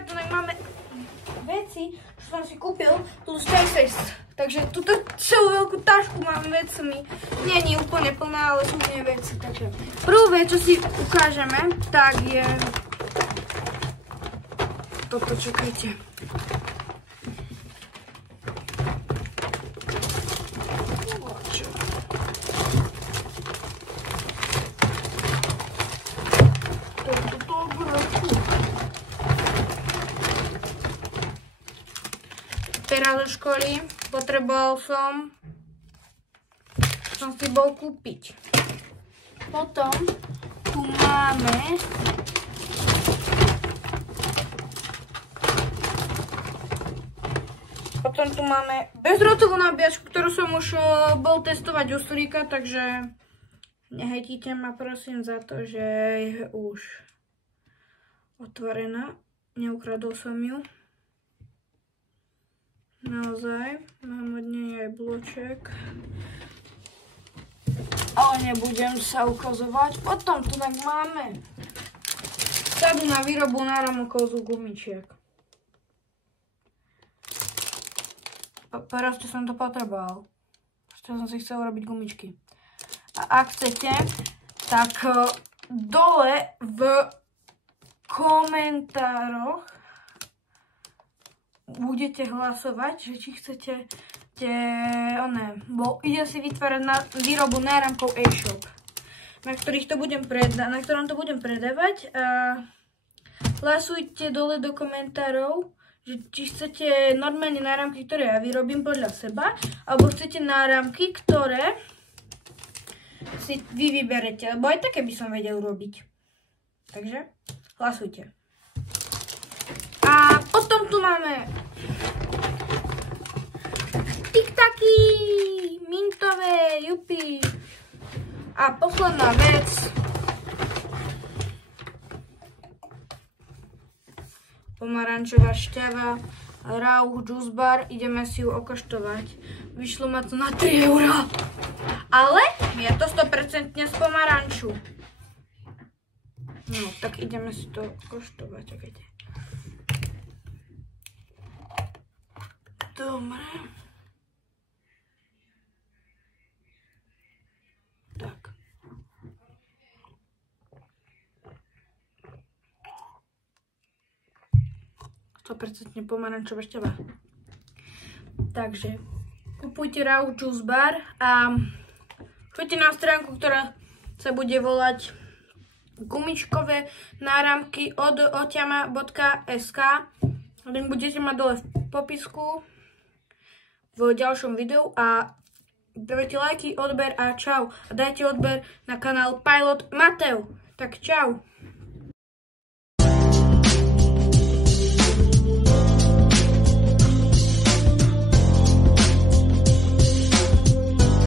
napríklad tu máme veci, čo som si kúpil, plus Stayfest. Takže túto celú veľkú tašku mám vecmi. Nie je úplne plná, ale sú v nej veci. Takže prvú vec, čo si ukážeme, tak je toto, čakajte. Teraz zo školy potreboval som si bol kúpiť. Potom tu máme bezdrôtovú nabíjačku, ktorú som už bol testovať u Surika, takže nehejtite ma prosím za to, že je už otvorená. Neukradol som ju. Naozaj, mám od nej aj bloček. Ale nebudem sa ukazovať. Potom tu tak máme sadu na výrobu náramkov z gumičiek. Proste som to potreboval. Proste som si chcel robiť gumičky. A ak chcete, tak dole v komentároch budete hlasovať, že či chcete idem si vytvárať výrobu náramkov e-shop, na ktorom to budem predávať. Hlasujte dole do komentárov, že či chcete normálne náramky, ktoré ja vyrobím podľa seba, alebo chcete náramky, ktoré si vy vyberete, lebo aj také by som vedel robiť. Takže hlasujte. A potom tu máme tiktaky, mintové, jupi. A posledná vec. Pomarančová šťava, Rauch Juice Bar. Ideme si ju okoštovať. Vyšlo ma to na 3 €. Ale je to 100% z pomaranču. No, tak ideme si to okoštovať. Čakajte. Dobre. Tak. To % pomarančová šťava. Takže kupujte Rauch Juice Bar a choďte na stránku, ktorá sa bude volať gumičkové náramky od oťama.sk. Link budete mať dole v popisku v ďalšom videu a dajte lajky, odber a čau. A dajte odber na kanál Pilot Mateo. Tak čau.